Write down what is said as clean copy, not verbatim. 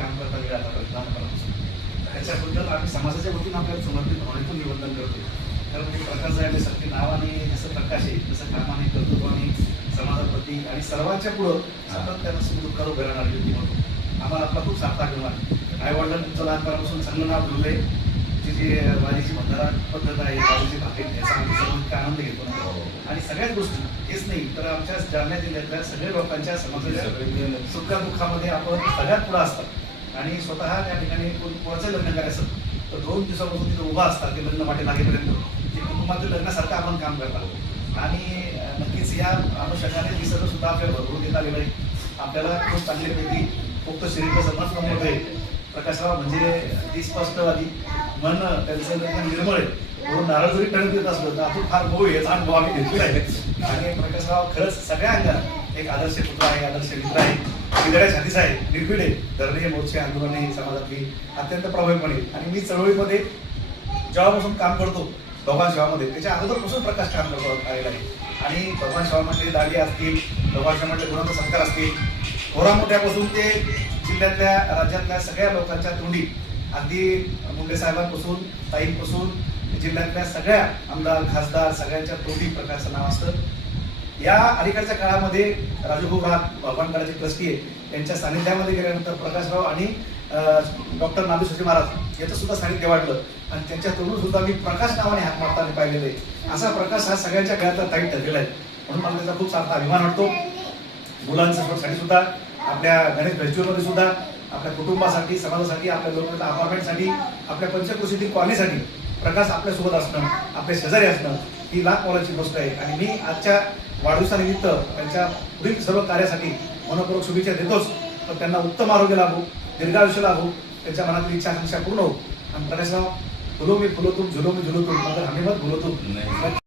काम करता वेळ आतापर्यंत त्याच्याबद्दल आम्ही समाजाच्या वतीनं आपल्याला समर्पित भावनेतून निवेदन करतो. कारण ते प्रकाश साहेब सारखे नावाने जसं प्रकाश आहे तसं कामाने कर्तृत्वाने समाजाप्रती आणि सर्वांच्या पुढं सातत्यानं सुखदुःखात उभे राहणारी व्यक्ती म्हणून आम्हाला आपला खूप साथ अभिमान. आई वडिलांनी तुमचं लहानपणापासून चांगलं नाव ठेवलंय. जी माझी बंधारा पद्धत आहे बाजूची भाकरी याचा आम्ही सर्व आनंद घेतो ना. आणि सगळ्याच गोष्टी हेच नाही तर आमच्या जालना जिल्ह्यातल्या सगळ्या लोकांच्या समाजाच्या सुखादुःखामध्ये आपण सगळ्यात पुढं असतात. आणि स्वतः त्या ठिकाणी कोणाचं लग्न करायचं तर 2 दिवसापासून तिथे उभा असतात ते लग्न वाटे लागेपर्यंत ते कुटुंबातील लग्नासारखं आपण काम करतात. आणि नक्कीच या अनुषंगाने ही सगळं सुद्धा आपल्याला भरपूर देत आलेलं आहे. आपल्याला खूप चांगल्यापैकी फक्त शरीर समज नव्हते. प्रकाशराव म्हणजे अगदी स्पष्टवादी मन त्यांचं निर्मळ आहे. म्हणून नारळ जरी टणक देत असलं तर आपण फार भाऊ याचा अनुभव आम्ही घेतलेला आहे. आणि प्रकाशराव खरंच सगळ्या अंगात एक आदर्श पुत्र आहे, आदर्श मित्र आहे, निगड्या छातीचा आहे, निर्भीड आहे. धरणे मोर्चे आंदोलने समाजातली अत्यंत प्रभावीपणे. आणि मी चळवळीमध्ये जेव्हापासून काम करतो भगवान सेवामध्ये त्याच्या अगोदरपासून प्रकाश काम करतो आलेला आहे. आणि भगवान सेवा म्हटले दाढी असतील, भगवान सेवा म्हटले गुणांचा संस्कार असतील, थोरा मोठ्यापासून ते जिल्ह्यातल्या राज्यातल्या सगळ्या लोकांच्या तोंडी अगदी मुंडे साहेबांपासून ताईंपासून जिल्ह्यातल्या सगळ्या आमदार खासदार सगळ्यांच्या तोंडी प्रकारचं नाव असतं. या अलीकडच्या काळामध्ये राजूभाऊ राग भगवानगडाचे ट्रस्टी आहे यांच्या सानिध्यामध्ये गेल्यानंतर प्रकाशराव आणि डॉक्टर नादू महाराज याचं सुद्धा सानिध्य वाढलं. आणि त्यांच्या तोंडून सुद्धा मी प्रकाश नावाने हाक मारताना पाहिलेलं आहे. असा प्रकाश हा सगळ्यांच्या गळ्यातला ताईट ठरलेला आहे. म्हणून मला त्याचा खूप सारा अभिमान वाटतो. मुलांसाठी सुद्धा आपल्या गणेश फेस्टिवलमध्ये सुद्धा आपल्या कुटुंबासाठी समाजासाठी आपल्या लोकांच्या अपार्टमेंटसाठी आपल्या पंचक्रोशीतील कॉलनीसाठी प्रकाश आपल्यासोबत असणं आपल्या शेजारी असणं ही लाख मोलाची गोष्ट आहे. आणि मी आजच्या वाढदिवसानिमित्त त्यांच्या पुढील सर्व कार्यासाठी मनपूर्वक शुभेच्छा देतोच. तर त्यांना उत्तम आरोग्य लाभो, दीर्घायुष्य लाभो, त्यांच्या मनातील इच्छा आकांक्षा पूर्ण हो. आणि प्रकाशराव फुलो मी फुलो तुम झुलो मी झुलो तुम मगर हमें मत भूलो तुम.